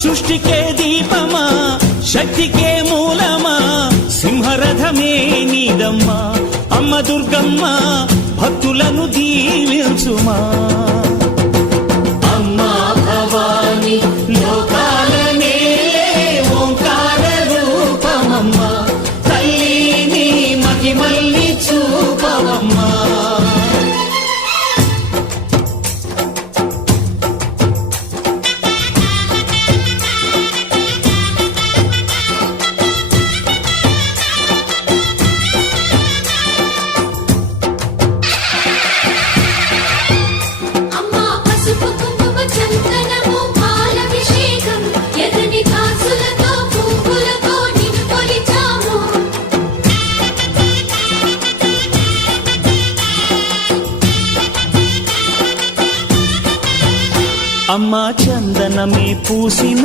సృష్టికే దీపమా శక్తికే మూలమా సింహరథమే నీదమ్మా అమ్మ దుర్గమ్మ భక్తులను దీవించుమా అమ్మా భవాని లోకాలనే ఓంకార రూపమమ్మా తల్లిని మహిమల్ని చూపవమ్మా అమ్మా చందనమే పూసిన